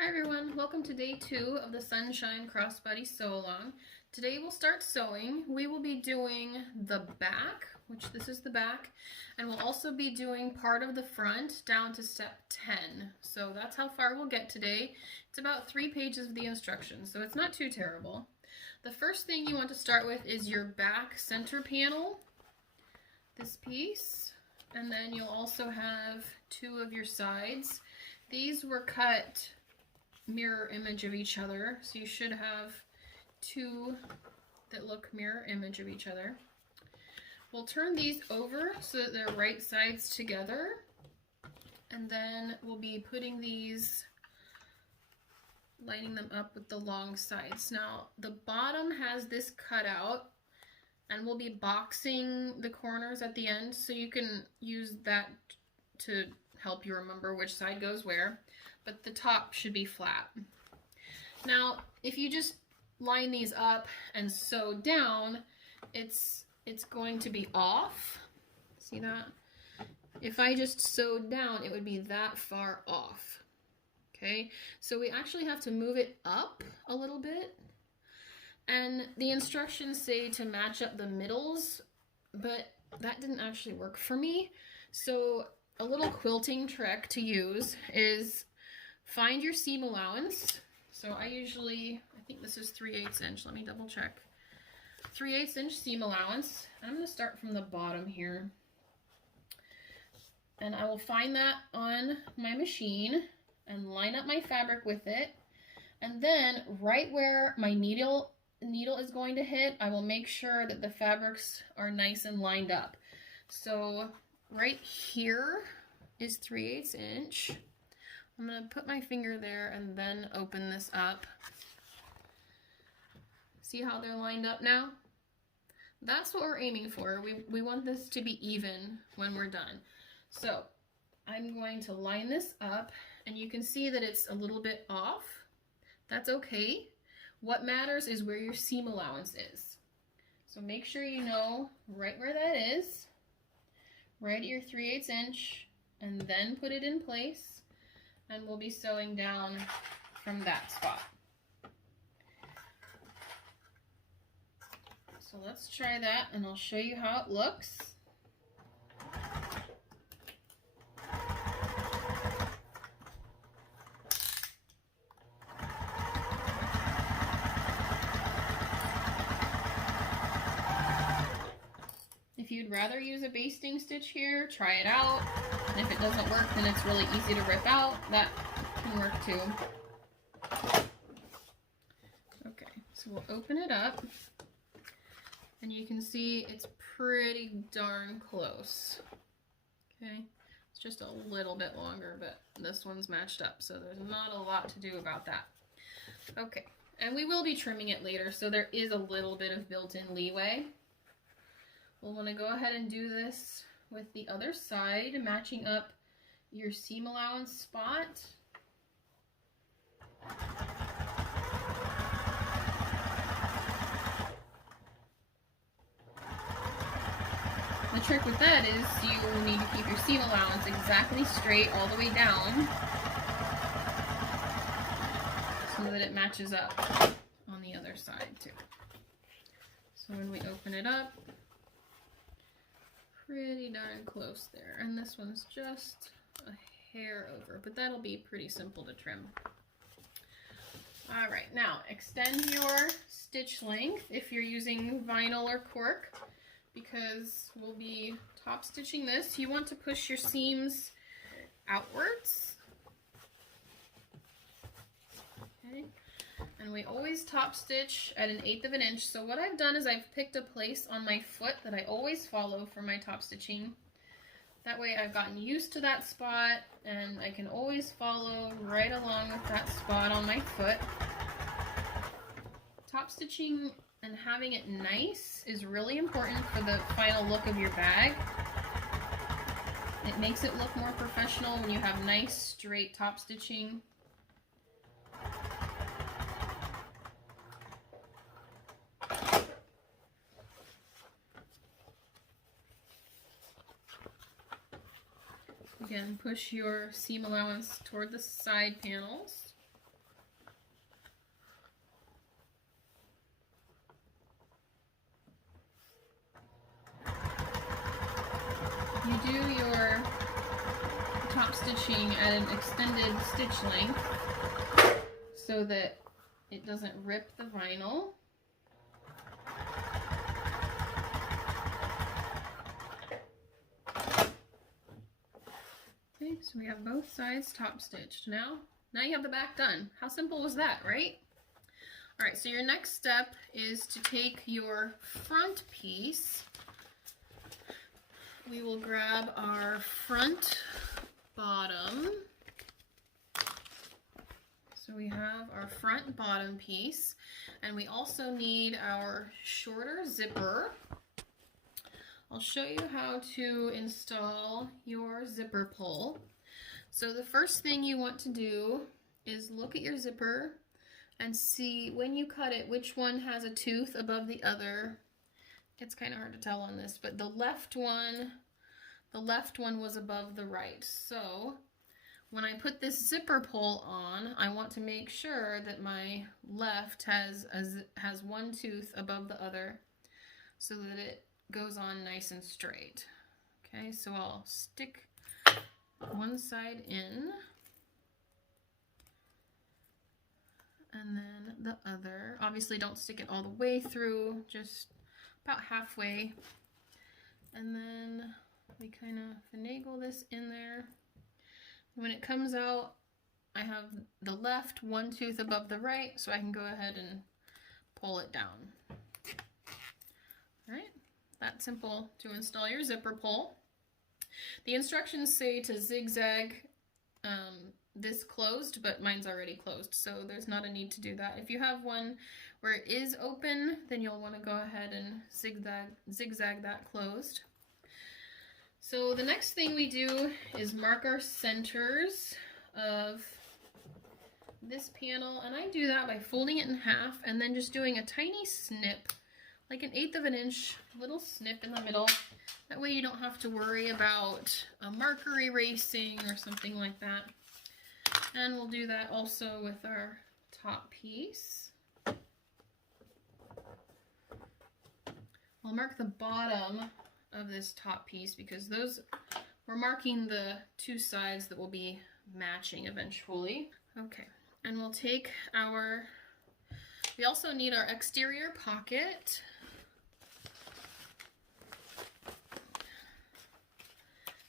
Hi everyone, welcome to day 2 of the Sunshine Crossbody Sew Along. Today we'll start sewing. We will be doing the back, which this is the back, and we'll also be doing part of the front down to step 10. So that's how far we'll get today. It's about 3 pages of the instructions, so it's not too terrible. The first thing you want to start with is your back center panel, this piece, and then you'll also have 2 of your sides. These were cut mirror image of each other, so you should have 2 that look mirror image of each other. We'll turn these over so that they're right sides together, and then we'll be putting these, lining them up with the long sides. Now the bottom has this cut out, and we'll be boxing the corners at the end, so you can use that to help you remember which side goes where. But the top should be flat. Now, if you just line these up and sew down, it's going to be off. See that? If I just sewed down, it would be that far off. Okay, so we actually have to move it up a little bit. And the instructions say to match up the middles, but that didn't actually work for me. So a little quilting trick to use is find your seam allowance. So I think this is 3/8 inch. Let me double check. 3/8 inch seam allowance. I'm going to start from the bottom here. And I will find that on my machine and line up my fabric with it. And then right where my needle is going to hit, I will make sure that the fabrics are nice and lined up. So right here is 3/8 inch. I'm going to put my finger there and then open this up. See how they're lined up now? That's what we're aiming for. We want this to be even when we're done. So I'm going to line this up, and you can see that it's a little bit off. That's okay. What matters is where your seam allowance is. So make sure you know right where that is, right at your 3/8 inch, and then put it in place. And we'll be sewing down from that spot. So let's try that, and I'll show you how it looks. If you'd rather use a basting stitch here, try it out. And if it doesn't work, then it's really easy to rip out. That can work too. Okay, so we'll open it up, and you can see it's pretty darn close. Okay, it's just a little bit longer, but this one's matched up, so there's not a lot to do about that. Okay, and we will be trimming it later, so there is a little bit of built-in leeway. We'll want to go ahead and do this with the other side, matching up your seam allowance spot. The trick with that is you will need to keep your seam allowance exactly straight all the way down so that it matches up on the other side too. So when we open it up, pretty darn close there, and this one's just a hair over, but that'll be pretty simple to trim. All right, now extend your stitch length if you're using vinyl or cork, because we'll be top stitching this. You want to push your seams outwards. Okay. And we always top stitch at 1/8 of an inch. So what I've done is I've picked a place on my foot that I always follow for my top stitching. That way I've gotten used to that spot, and I can always follow right along with that spot on my foot. Top stitching and having it nice is really important for the final look of your bag. It makes it look more professional when you have nice straight top stitching. Again, push your seam allowance toward the side panels. stitching at an extended stitch length so that it doesn't rip the vinyl. Okay, so we have both sides top stitched. Now you have the back done. How simple was that, right? All right, so your next step is to take your front piece. We will grab our front bottom. So we have our front bottom piece, and we also need our shorter zipper. I'll show you how to install your zipper pull. So the first thing you want to do is look at your zipper and see when you cut it which one has a tooth above the other. It's kind of hard to tell on this, but the left one was above the right. So when I put this zipper pull on, I want to make sure that my left has one tooth above the other so that it goes on nice and straight. Okay, so I'll stick one side in and then the other. Obviously don't stick it all the way through, just about halfway. And then we kind of finagle this in there. When it comes out, I have the left one tooth above the right, so I can go ahead and pull it down. All right. That simple to install your zipper pull. The instructions say to zigzag this closed, but mine's already closed, so there's not a need to do that. If you have one where it is open, then you'll want to go ahead and zigzag that closed. So the next thing we do is mark our centers of this panel, and I do that by folding it in half and then just doing a tiny snip, like 1/8 of an inch, little snip in the middle. That way you don't have to worry about a marker erasing or something like that. And we'll do that also with our top piece. We'll mark the bottom of this top piece because we're marking the two sides that will be matching eventually. Okay, and we'll take we also need our exterior pocket.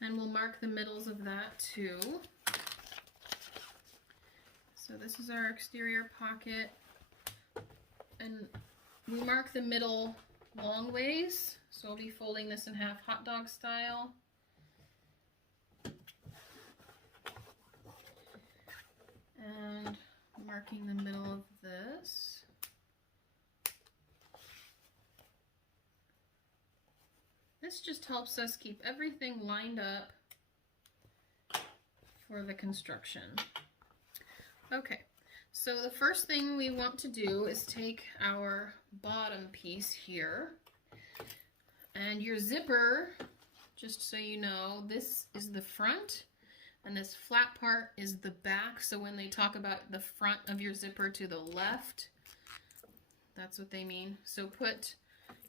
And we'll mark the middles of that too. So this is our exterior pocket, and we mark the middle long ways. So I'll be folding this in half hot dog style. And marking the middle of this. This just helps us keep everything lined up for the construction. Okay, so the first thing we want to do is take our bottom piece here, and your zipper, just so you know, this is the front and this flat part is the back. So when they talk about the front of your zipper to the left, that's what they mean. So put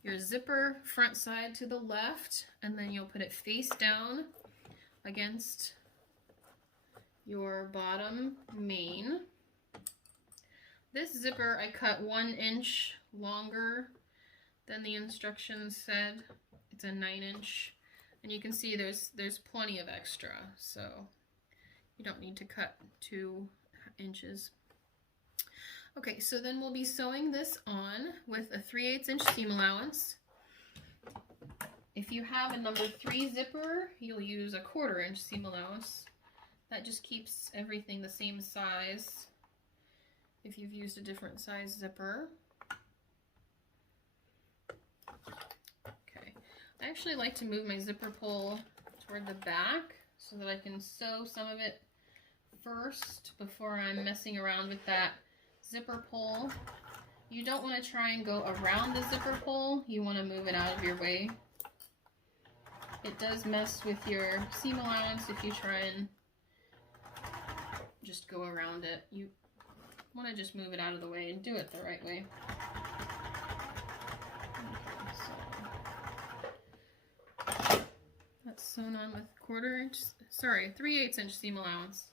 your zipper front side to the left, and then you'll put it face down against your bottom main. This zipper I cut 1 inch longer than the instructions said. It's a 9-inch, and you can see there's plenty of extra, so you don't need to cut 2 inches. Okay, so then we'll be sewing this on with a 3/8 inch seam allowance. If you have a number 3 zipper, you'll use a 1/4 inch seam allowance. That just keeps everything the same size if you've used a different size zipper. Okay, I actually like to move my zipper pull toward the back so that I can sew some of it first before I'm messing around with that zipper pull. You don't want to try and go around the zipper pull, you want to move it out of your way. It does mess with your seam allowance if you try and just go around it. You want to just move it out of the way and do it the right way. Okay, so That's sewn on with 3/8 inch seam allowance.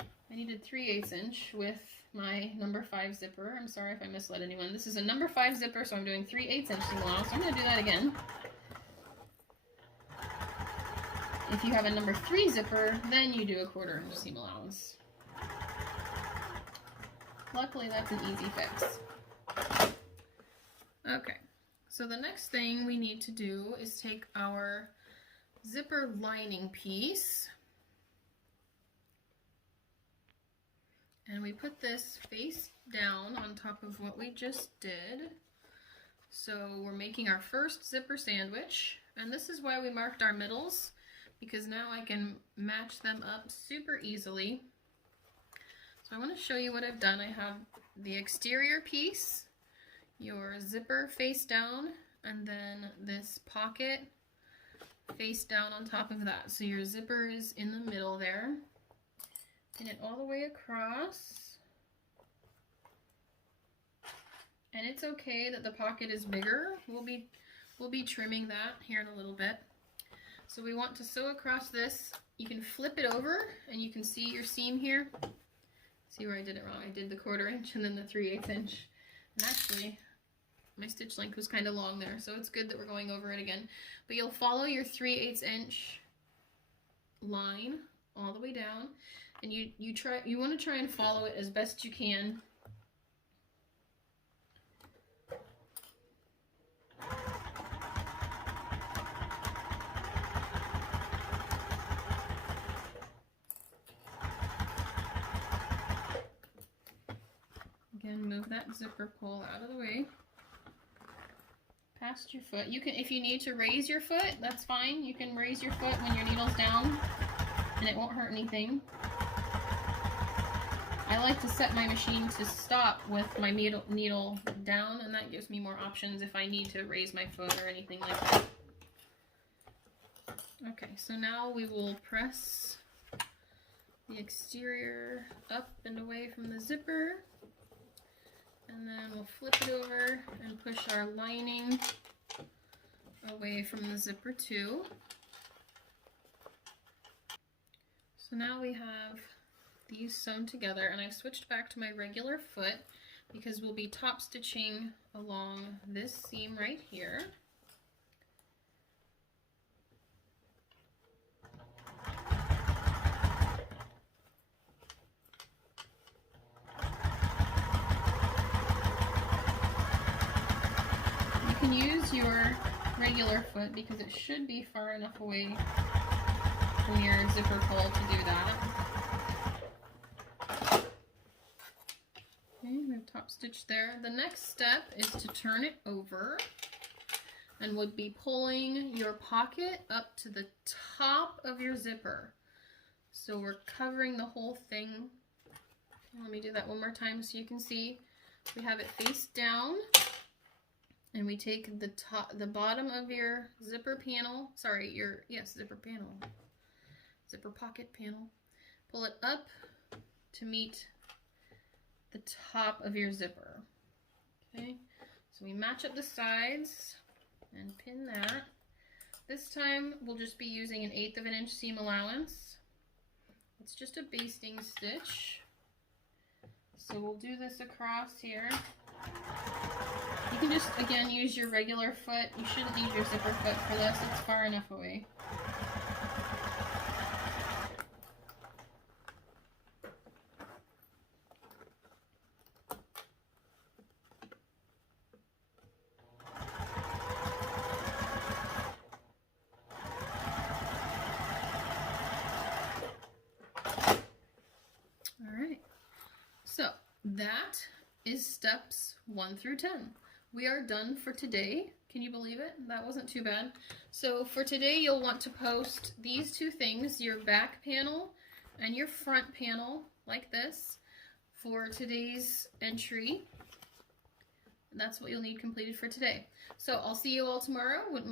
I needed 3/8 inch with my number 5 zipper. I'm sorry if I misled anyone. This is a number 5 zipper, so I'm doing 3/8 inch seam allowance. I'm going to do that again. If you have a number 3 zipper, then you do a 1/4 inch seam allowance. Luckily, that's an easy fix. Okay, so the next thing we need to do is take our zipper lining piece, and we put this face down on top of what we just did. So we're making our first zipper sandwich, and this is why we marked our middles, because now I can match them up super easily. So I want to show you what I've done. I have the exterior piece, your zipper face down, and then this pocket face down on top of that. So your zipper is in the middle there. Pin it all the way across. And it's okay that the pocket is bigger. We'll be trimming that here in a little bit. So we want to sew across this. You can flip it over and you can see your seam here. See where I did it wrong? I did the 1/4 inch and then the 3/8 inch. And actually, my stitch length was kind of long there, so it's good that we're going over it again. But you'll follow your 3/8 inch line all the way down, and you want to try and follow it as best you can. Again, move that zipper pull out of the way. Past your foot. You can, if you need to raise your foot, that's fine. You can raise your foot when your needle's down, and it won't hurt anything. I like to set my machine to stop with my needle down, and that gives me more options if I need to raise my foot or anything like that. Okay, so now we will press the exterior up and away from the zipper. And then we'll flip it over and push our lining away from the zipper too. So now we have these sewn together, and I've switched back to my regular foot because we'll be top stitching along this seam right here. You can use your regular foot because it should be far enough away from your zipper pull to do that. Okay, we've top stitched there. The next step is to turn it over, and would be pulling your pocket up to the top of your zipper. So we're covering the whole thing. Let me do that one more time so you can see. We have it face down, and we take the bottom of your zipper panel, zipper pocket panel, pull it up to meet the top of your zipper. Okay, so we match up the sides and pin that. This time we'll just be using an 1/8 of an inch seam allowance. It's just a basting stitch. So we'll do this across here. You can just, again, use your regular foot. You shouldn't need your zipper foot for this. It's far enough away. Alright, so that is steps 1 through 10. We are done for today. Can you believe it? That wasn't too bad. So for today, you'll want to post these two things, your back panel and your front panel, like this, for today's entry. That's what you'll need completed for today. So I'll see you all tomorrow when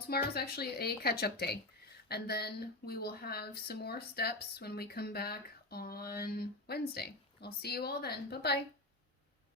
tomorrow's actually a catch-up day. And then we will have some more steps when we come back on Wednesday. I'll see you all then. Bye-bye.